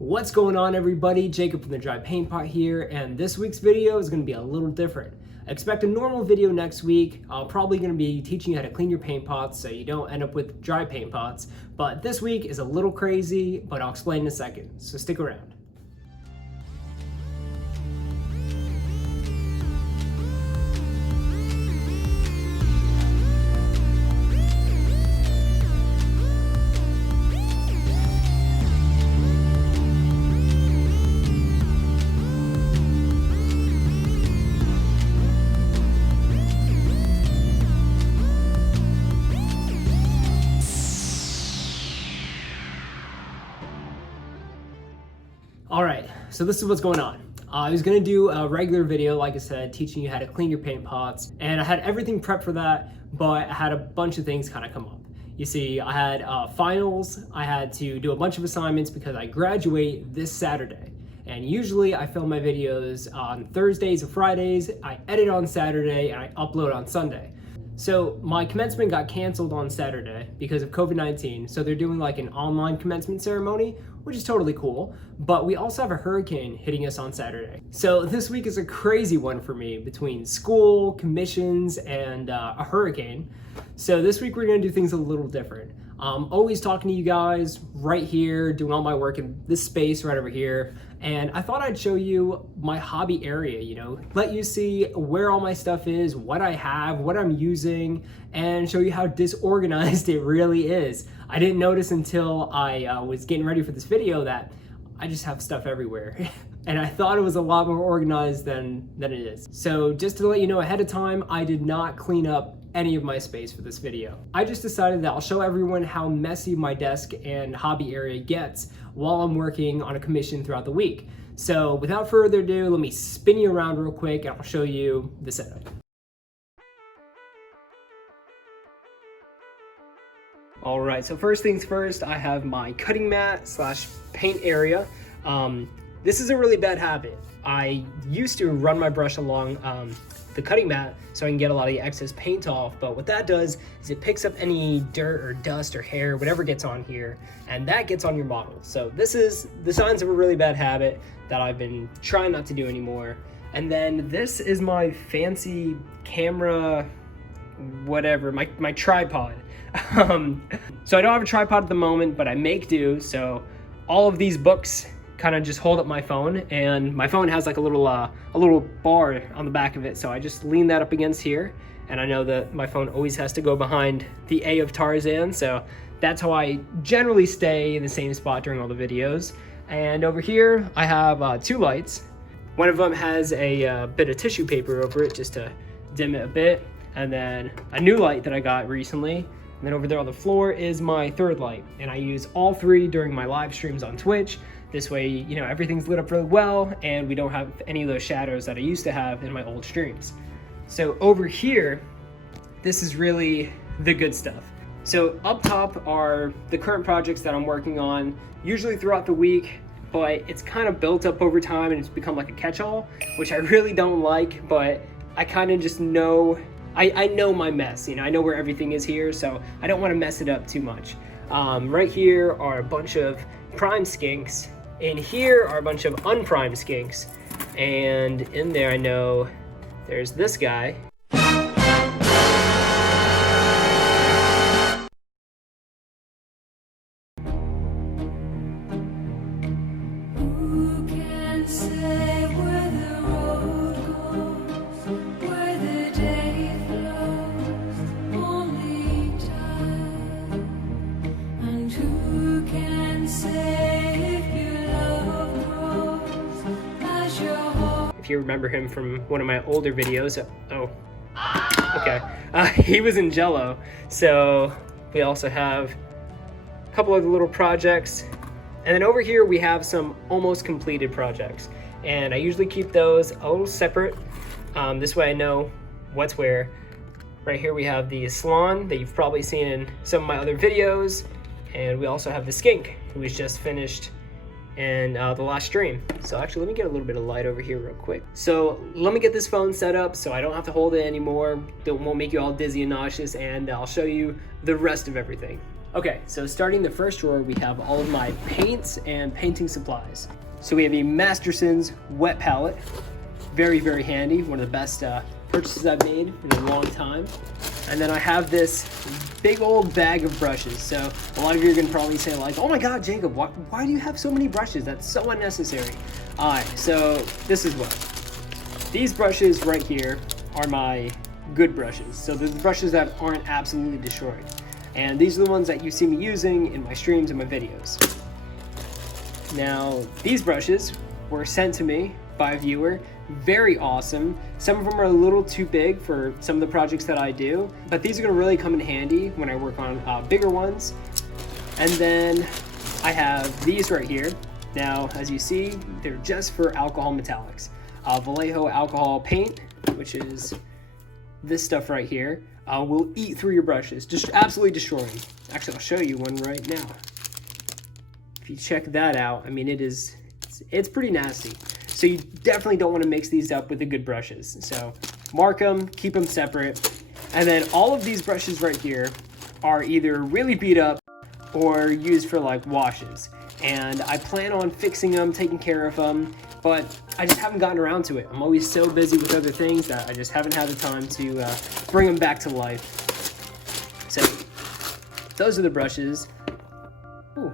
What's going on, everybody? Jacob from the Dry Paint Pot here, and this week's video is going to be a little different. Expect a normal video next week. I'm probably going to be teaching you how to clean your paint pots so you don't end up with dry paint pots, but this week is a little crazy, but I'll explain in a second, so stick around. Alright, so this is what's going on. I was going to do a regular video, like I said, teaching you how to clean your paint pots, and I had everything prepped for that, but I had a bunch of things kind of come up. You see, I had finals, I had to do a bunch of assignments because I graduate this Saturday. And usually I film my videos on Thursdays or Fridays, I edit on Saturday, and I upload on Sunday. So my commencement got canceled on Saturday because of COVID-19, so they're doing like an online commencement ceremony, which is totally cool, but we also have a hurricane hitting us on Saturday. So this week is a crazy one for me between school, commissions, and a hurricane. So this week we're gonna do things a little different. I'm always talking to you guys right here, doing all my work in this space right over here. And I thought I'd show you my hobby area, let you see where all my stuff is, what I have, what I'm using, and show you how disorganized it really is. I didn't notice until I was getting ready for this video that I just have stuff everywhere. And I thought it was a lot more organized than it is. So just to let you know ahead of time, I did not clean up any of my space for this video. I just decided that I'll show everyone how messy my desk and hobby area gets while I'm working on a commission throughout the week. So without further ado, let me spin you around real quick and I'll show you the setup. All right, so first things first, I have my cutting mat / paint area. This is a really bad habit. I used to run my brush along the cutting mat so I can get a lot of the excess paint off, but what that does is it picks up any dirt or dust or hair, whatever gets on here, and that gets on your model. So this is the signs of a really bad habit that I've been trying not to do anymore. And then this is my fancy camera, whatever, my tripod. So I don't have a tripod at the moment, but I make do, so all of these books kind of just hold up my phone, and my phone has like a little bar on the back of it, so I just lean that up against here, and I know that my phone always has to go behind the A of Tarzan, so that's how I generally stay in the same spot during all the videos. And over here I have two lights. One of them has a bit of tissue paper over it just to dim it a bit, and then a new light that I got recently. And then over there on the floor is my third light, and I use all three during my live streams on Twitch. This way, everything's lit up really well, and we don't have any of those shadows that I used to have in my old streams. So over here, this is really the good stuff. So up top are the current projects that I'm working on, usually throughout the week, but it's kind of built up over time and it's become like a catch-all, which I really don't like, but I kind of just know, I know my mess, I know where everything is here, so I don't want to mess it up too much. Right here are a bunch of prime skinks. In here are a bunch of unprimed skinks, and in there I know there's this guy. Who can say where the road goes, where the day flows, only time, and who can say if you remember him from one of my older videos. Oh, okay. He was in Jello. So we also have a couple of little projects. And then over here we have some almost completed projects. And I usually keep those a little separate. This way I know what's where. Right here we have the salon that you've probably seen in some of my other videos. And we also have the skink, who was just finished in the last stream. So actually, let me get a little bit of light over here real quick. So let me get this phone set up so I don't have to hold it anymore. It won't make you all dizzy and nauseous, and I'll show you the rest of everything. Okay, so starting the first drawer, we have all of my paints and painting supplies. So we have a Masterson's wet palette. Very, very handy. One of the best purchases I've made in a long time. And then I have this big old bag of brushes. So a lot of you are gonna probably say like, oh my God, Jacob, why do you have so many brushes? That's so unnecessary. All right, so this is what. These brushes right here are my good brushes. So the brushes that aren't absolutely destroyed. And these are the ones that you see me using in my streams and my videos. Now, these brushes were sent to me by a viewer. Very awesome. Some of them are a little too big for some of the projects that I do, but these are gonna really come in handy when I work on bigger ones. And then I have these right here. Now, as you see, they're just for alcohol metallics. Vallejo alcohol paint, which is this stuff right here, will eat through your brushes, just absolutely destroy them. Actually, I'll show you one right now. If you check that out, I mean, it's pretty nasty. So you definitely don't want to mix these up with the good brushes. So mark them, keep them separate. And then all of these brushes right here are either really beat up or used for like washes. And I plan on fixing them, taking care of them, but I just haven't gotten around to it. I'm always so busy with other things that I just haven't had the time to bring them back to life. So those are the brushes. Ooh.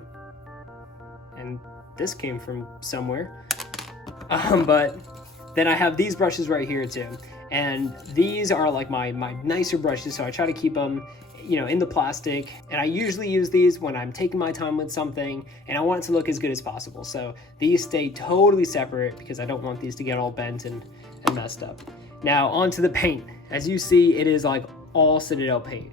And this came from somewhere. But then I have these brushes right here too. And these are like my nicer brushes, so I try to keep them, you know, in the plastic. And I usually use these when I'm taking my time with something and I want it to look as good as possible. So these stay totally separate because I don't want these to get all bent and messed up. Now onto the paint. As you see, it is like all Citadel paint.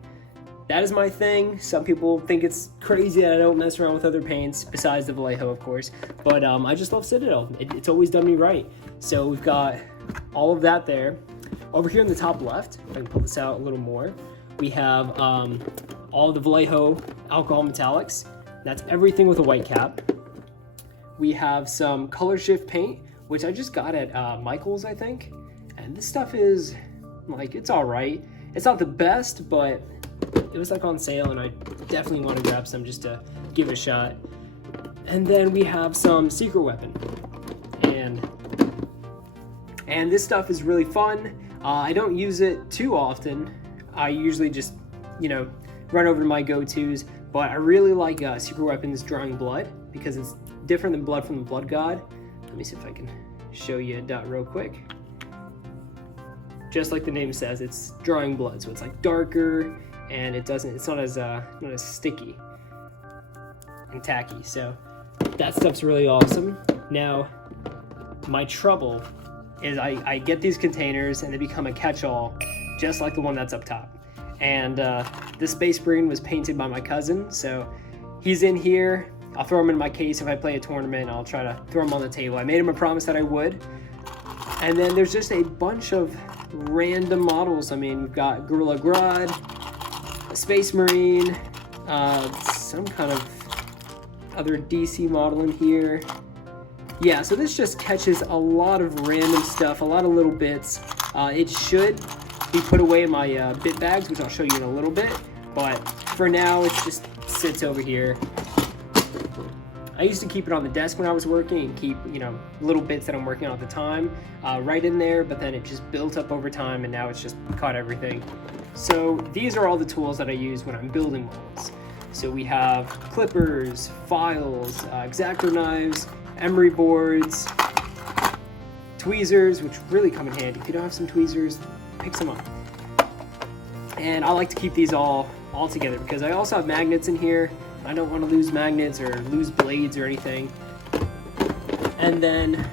That is my thing. Some people think it's crazy that I don't mess around with other paints, besides the Vallejo, of course. But I just love Citadel. It's always done me right. So we've got all of that there. Over here in the top left, if I can pull this out a little more, we have all of the Vallejo alcohol metallics. That's everything with a white cap. We have some color shift paint, which I just got at Michael's, I think. And this stuff is, like, it's all right. It's not the best, but it was like on sale and I definitely want to grab some just to give it a shot. And then we have some Secret Weapon. And this stuff is really fun. I don't use it too often. I usually just, you know, run over to my go-tos, but I really like Secret Weapon's Drawing Blood because it's different than Blood from the Blood God. Let me see if I can show you a dot real quick. Just like the name says, it's drawing blood, so it's like darker and it's not as sticky and tacky. So that stuff's really awesome. Now, my trouble is I get these containers and they become a catch-all, just like the one that's up top. And this Space Marine was painted by my cousin, so he's in here. I'll throw him in my case if I play a tournament. I'll try to throw him on the table. I made him a promise that I would. And then there's just a bunch of random models. I mean, we've got Gorilla Grodd, a Space Marine, some kind of other DC model in here. Yeah, so this just catches a lot of random stuff, a lot of little bits. It should be put away in my bit bags, which I'll show you in a little bit. But for now, it just sits over here. I used to keep it on the desk when I was working and keep, you know, little bits that I'm working on at the time right in there, but then it just built up over time and now it's just caught everything. So these are all the tools that I use when I'm building molds. So we have clippers, files, X-Acto knives, emery boards, tweezers, which really come in handy. If you don't have some tweezers, pick some up. And I like to keep these all together because I also have magnets in here. I don't want to lose magnets or lose blades or anything. And then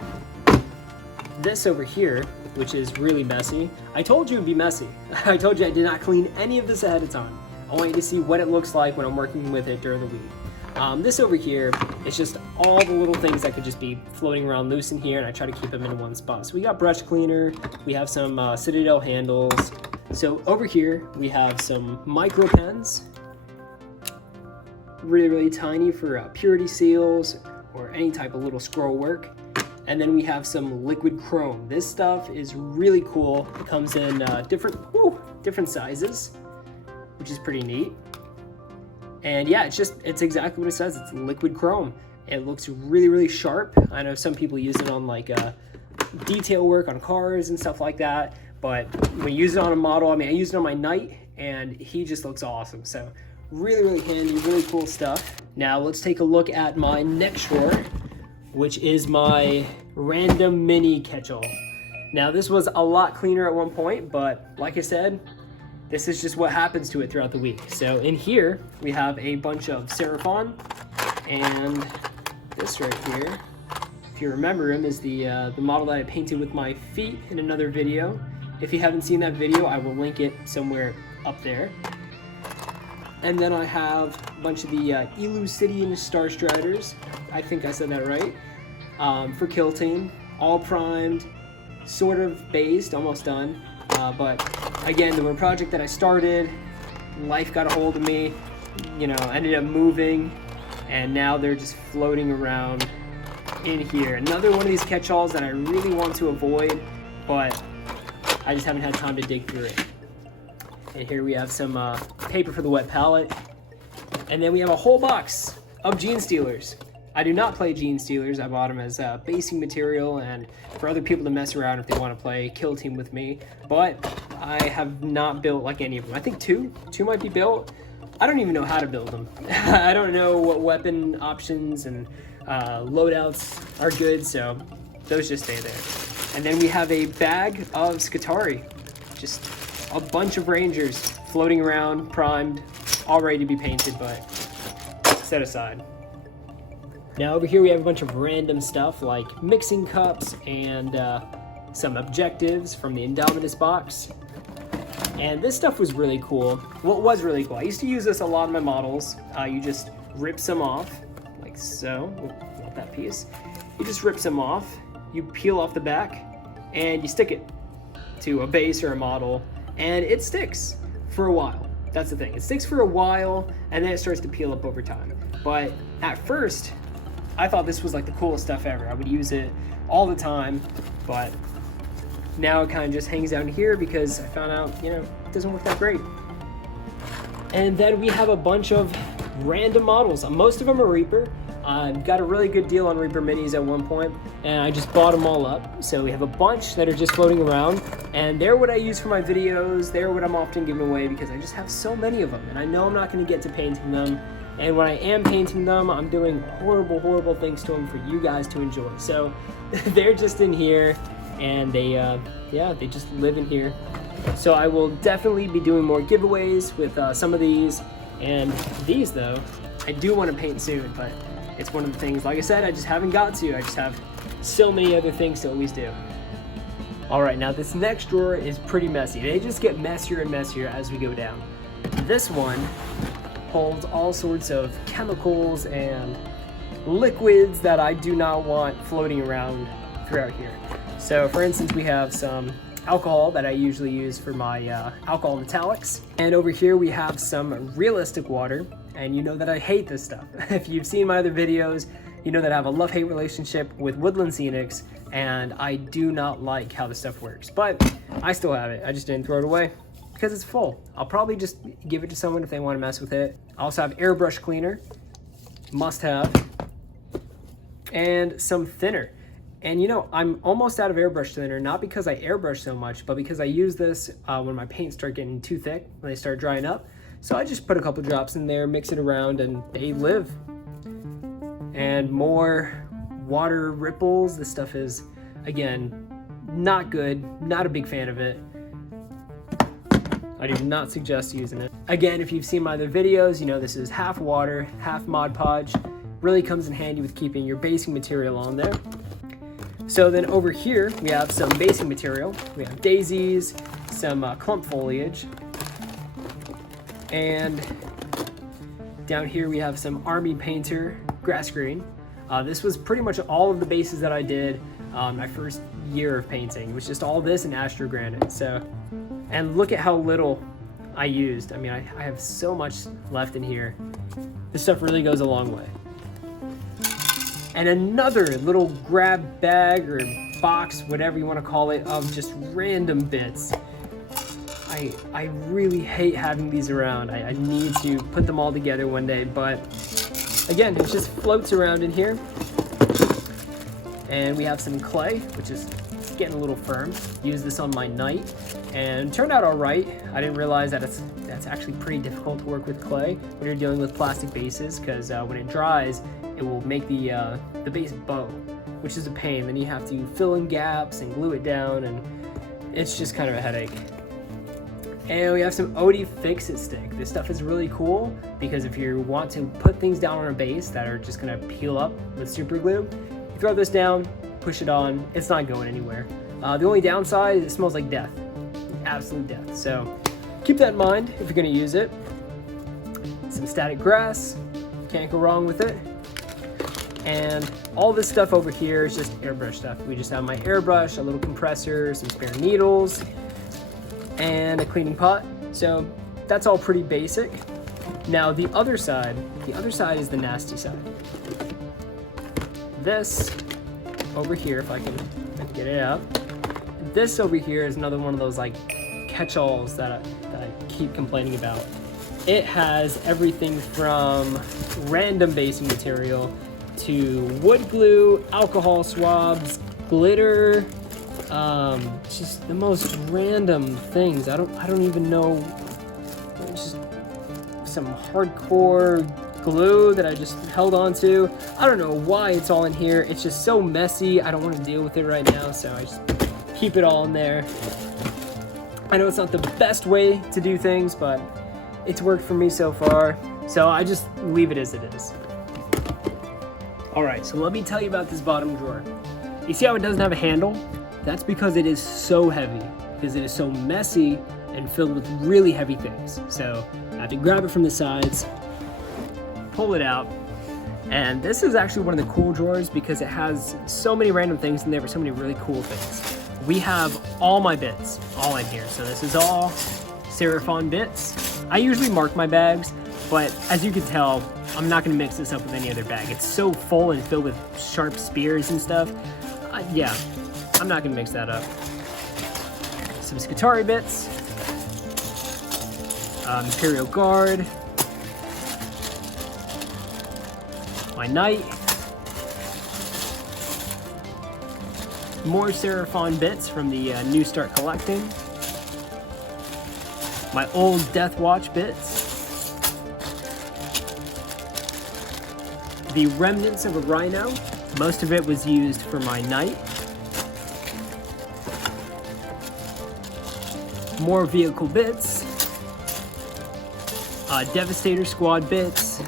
this over here, which is really messy. I told you it'd be messy. I told you I did not clean any of this ahead of time. I want you to see what it looks like when I'm working with it during the week. This over here is just all the little things that could just be floating around loose in here, and I try to keep them in one spot. So we got brush cleaner, we have some Citadel handles. So over here we have some micro pens. Really tiny for purity seals or any type of little scroll work. And then we have some liquid chrome. This stuff is really cool. It comes in different sizes, which is pretty neat. And yeah, it's exactly what it says. It's liquid chrome. It looks really, really sharp. I know some people use it on like detail work on cars and stuff like that. But when you use it on a model, I mean, I used it on my Knight and he just looks awesome. So really, really handy, really cool stuff. Now let's take a look at my next drawer, which is my random mini catch-all. Now this was a lot cleaner at one point, but like I said, this is just what happens to it throughout the week. So in here, we have a bunch of Seraphon, and this right here, if you remember him, is the model that I painted with my feet in another video. If you haven't seen that video, I will link it somewhere up there. And then I have a bunch of the Elucidian Star Striders. I think I said that right. For kilting, all primed, sort of based, almost done. But again, the project that I started, life got a hold of me, you know, ended up moving, and now they're just floating around in here. Another one of these catch-alls that I really want to avoid, but I just haven't had time to dig through it. And here we have some paper for the wet palette. And then we have a whole box of Gene Stealers. I do not play Gene Stealers. I bought them as basing material and for other people to mess around if they want to play Kill Team with me. But I have not built like any of them. I think two might be built. I don't even know how to build them. I don't know what weapon options and loadouts are good, so those just stay there. And then we have a bag of Scutari. Just a bunch of Rangers floating around, primed, all ready to be painted, but set aside. Now over here we have a bunch of random stuff like mixing cups and some objectives from the Indominus box. And this stuff was really cool. Well, it was really cool. I used to use this a lot in my models. You just rip some off, like so. Oh, not that piece. You just rip some off, you peel off the back, and you stick it to a base or a model, and it sticks for a while. That's the thing. It sticks for a while, and then it starts to peel up over time. But at first, I thought this was like the coolest stuff ever. I would use it all the time, but now it kind of just hangs down here because I found out, you know, it doesn't work that great. And then we have a bunch of random models. Most of them are Reaper. I got a really good deal on Reaper Minis at one point, and I just bought them all up. So we have a bunch that are just floating around, and they're what I use for my videos. They're what I'm often giving away because I just have so many of them, and I know I'm not going to get to painting them. And when I am painting them, I'm doing horrible, horrible things to them for you guys to enjoy. So they're just in here, and they just live in here. So I will definitely be doing more giveaways with some of these. And these, though, I do want to paint soon, but it's one of the things, like I said, I just haven't got to. I just have so many other things to always do. All right, now this next drawer is pretty messy. They just get messier and messier as we go down. This one holds all sorts of chemicals and liquids that I do not want floating around throughout here. So for instance, we have some alcohol that I usually use for my alcohol metallics. And over here we have some realistic water. And you know that I hate this stuff. If you've seen my other videos, you know that I have a love-hate relationship with Woodland Scenics, and I do not like how this stuff works. But I still have it. I just didn't throw it away because it's full. I'll probably just give it to someone if they want to mess with it. I also have airbrush cleaner, must have, and some thinner. And you know, I'm almost out of airbrush thinner, not because I airbrush so much, but because I use this when my paints start getting too thick, when they start drying up. So I just put a couple drops in there, mix it around, and they live. And more water ripples. This stuff is, again, not good. Not a big fan of it. I do not suggest using it. Again, if you've seen my other videos, you know this is half water, half Mod Podge. Really comes in handy with keeping your basing material on there. So then over here, we have some basing material. We have daisies, some clump foliage, and down here we have some Army Painter grass green. This was pretty much all of the bases that I did my first year of painting. It was just all this and Astro Granite. So, and look at how little I used. I mean, I have so much left in here. This stuff really goes a long way. And another little grab bag or box, whatever you want to call it, of just random bits. I really hate having these around. I need to put them all together one day, but again, it just floats around in here. And we have some clay, which is getting a little firm. Use this on my knight, and it turned out all right. I didn't realize that that's actually pretty difficult to work with clay when you're dealing with plastic bases, because when it dries, it will make the base bow, which is a pain. Then you have to fill in gaps and glue it down, and it's just kind of a headache. And we have some OD Fix-It stick. This stuff is really cool because if you want to put things down on a base that are just gonna peel up with super glue, you throw this down, push it on, it's not going anywhere. The only downside is it smells like death, absolute death. So keep that in mind if you're gonna use it. Some static grass, can't go wrong with it. And all this stuff over here is just airbrush stuff. We just have my airbrush, a little compressor, some spare needles, and a cleaning pot. So that's all pretty basic. Now the other side is the nasty side. This over here, if I can get it out, this over here is another one of those like catch-alls that I keep complaining about. It has everything from random basing material to wood glue, alcohol swabs, glitter, just the most random things. I don't even know. It's just some hardcore glue that I just held on to. I don't know why it's all in here. It's just so messy. I don't want to deal with it right now, so I just keep it all in there. I know it's not the best way to do things, but it's worked for me so far, so I just leave it as it is. All right, so let me tell you about this bottom drawer. You see how it doesn't have a handle? That's because it is so heavy, because it is so messy and filled with really heavy things. So I have to grab it from the sides, pull it out, and this is actually one of the cool drawers because it has so many random things in there, but so many really cool things. We have all my bits all in here. So this is all Seraphon bits. I usually mark my bags, but as you can tell, I'm not gonna mix this up with any other bag. It's so full and filled with sharp spears and stuff. Yeah, I'm not gonna mix that up. Some Skitarii bits, Imperial Guard, my knight, more Seraphon bits from the New Start Collecting, my old Death Watch bits, the remnants of a rhino. Most of it was used for my knight. More vehicle bits, Devastator Squad bits,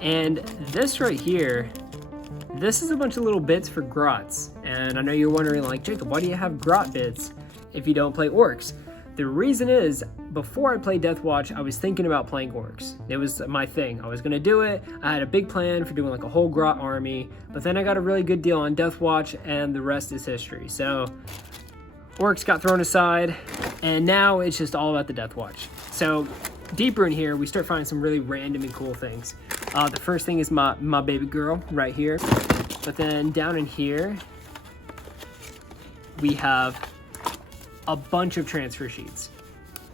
and this right here, this is a bunch of little bits for grots. And I know you're wondering, like, Jacob, why do you have grot bits if you don't play orcs? The reason is, before I played Death Watch, I was thinking about playing orcs. It was my thing. I was gonna do it. I had a big plan for doing like a whole grot army, but then I got a really good deal on Death Watch, and the rest is history. So orcs got thrown aside, and now it's just all about the Death Watch. So deeper in here, we start finding some really random and cool things. The first thing is my baby girl right here. But then down in here, we have a bunch of transfer sheets.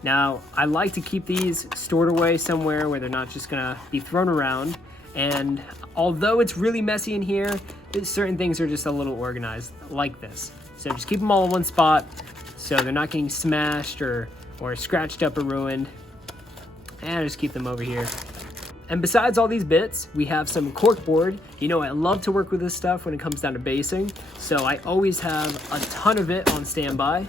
Now, I like to keep these stored away somewhere where they're not just gonna be thrown around. And although it's really messy in here, certain things are just a little organized like this. So just keep them all in one spot so they're not getting smashed or scratched up or ruined. And I just keep them over here. And besides all these bits, we have some corkboard. You know, I love to work with this stuff when it comes down to basing, so I always have a ton of it on standby.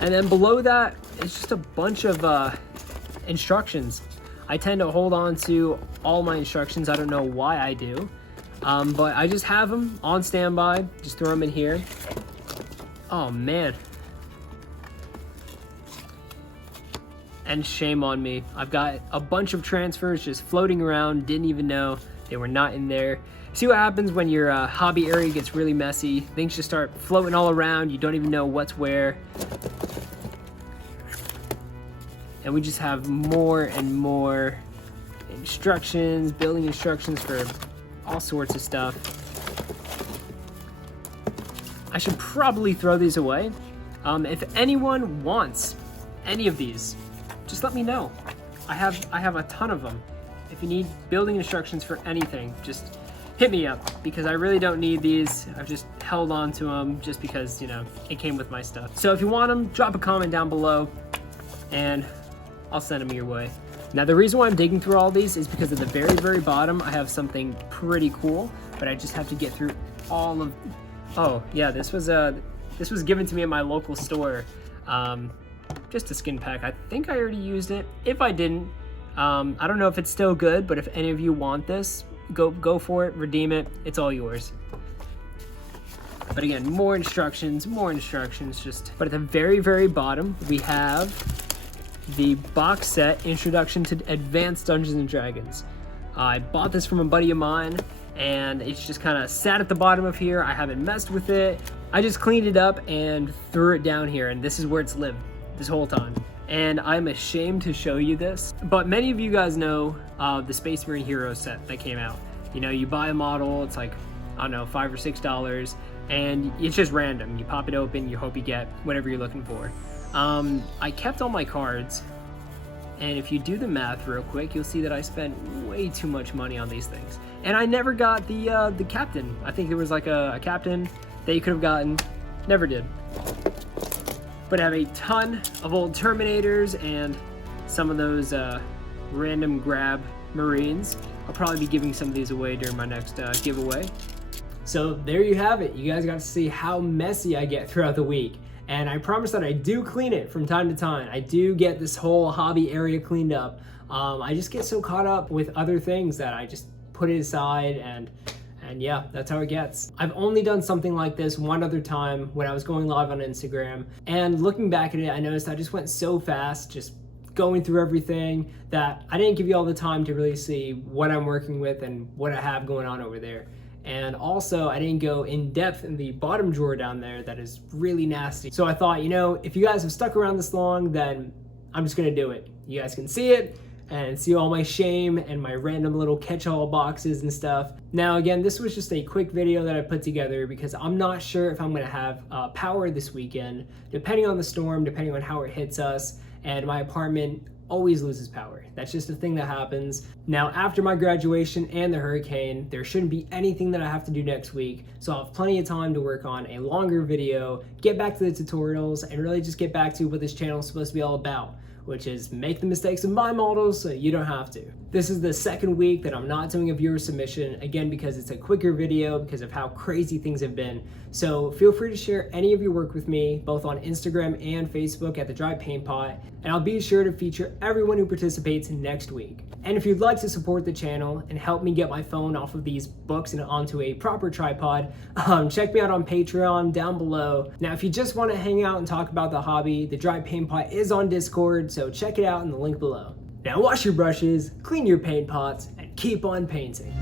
And then below that, it's just a bunch of instructions. I tend to hold on to all my instructions. I don't know why I do, but I just have them on standby. Just throw them in here. Oh man. And shame on me. I've got a bunch of transfers just floating around, didn't even know they were not in there. See what happens when your hobby area gets really messy. Things just start floating all around. You don't even know what's where. And we just have more and more instructions, building instructions for all sorts of stuff. I should probably throw these away. If anyone wants any of these, just let me know. I have a ton of them. If you need building instructions for anything, just hit me up, because I really don't need these. I've just held on to them just because, you know, it came with my stuff. So if you want them, drop a comment down below and I'll send them your way. Now the reason why I'm digging through all these is because at the very, very bottom, I have something pretty cool, but I just have to get through all of, oh yeah, this was given to me at my local store. Just a skin pack. I think I already used it. If I didn't, I don't know if it's still good, but if any of you want this, go for it, redeem it. It's all yours. But again, more instructions, just, but at the very, very bottom, we have the box set Introduction to Advanced Dungeons and Dragons. I bought this from a buddy of mine, and it's just kind of sat at the bottom of here. I haven't messed with it. I just cleaned it up and threw it down here, and this is where it's lived this whole time. And I'm ashamed to show you this, but many of you guys know the Space Marine Hero set that came out. You know, you buy a model, it's like, I don't know, $5 or $6, and it's just random. You pop it open, you hope you get whatever you're looking for. I kept all my cards, and if you do the math real quick, you'll see that I spent way too much money on these things. And I never got the captain. I think there was like a captain that you could have gotten, never did. But I have a ton of old Terminators and some of those random grab Marines. I'll probably be giving some of these away during my next giveaway. So there you have it. You guys got to see how messy I get throughout the week. And I promise that I do clean it from time to time. I do get this whole hobby area cleaned up. I just get so caught up with other things that I just put it aside, and yeah, that's how it gets. I've only done something like this one other time when I was going live on Instagram. And looking back at it, I noticed I just went so fast, just going through everything, that I didn't give you all the time to really see what I'm working with and what I have going on over there. And also, I didn't go in depth in the bottom drawer down there that is really nasty. So I thought, you know, if you guys have stuck around this long, then I'm just gonna do it. You guys can see it and see all my shame and my random little catch-all boxes and stuff. Now again, this was just a quick video that I put together because I'm not sure if I'm gonna have power this weekend, depending on the storm, depending on how it hits us, and my apartment always loses power. That's just a thing that happens. Now, after my graduation and the hurricane, there shouldn't be anything that I have to do next week, so I'll have plenty of time to work on a longer video, get back to the tutorials, and really just get back to what this channel is supposed to be all about, which is make the mistakes of my models so you don't have to. This is the second week that I'm not doing a viewer submission, again because it's a quicker video because of how crazy things have been. So feel free to share any of your work with me, both on Instagram and Facebook at The Dry Paint Pot, and I'll be sure to feature everyone who participates next week. And if you'd like to support the channel and help me get my phone off of these books and onto a proper tripod, check me out on Patreon down below. Now, if you just want to hang out and talk about the hobby, The Dry Paint Pot is on Discord, so check it out in the link below. Now wash your brushes, clean your paint pots, and keep on painting.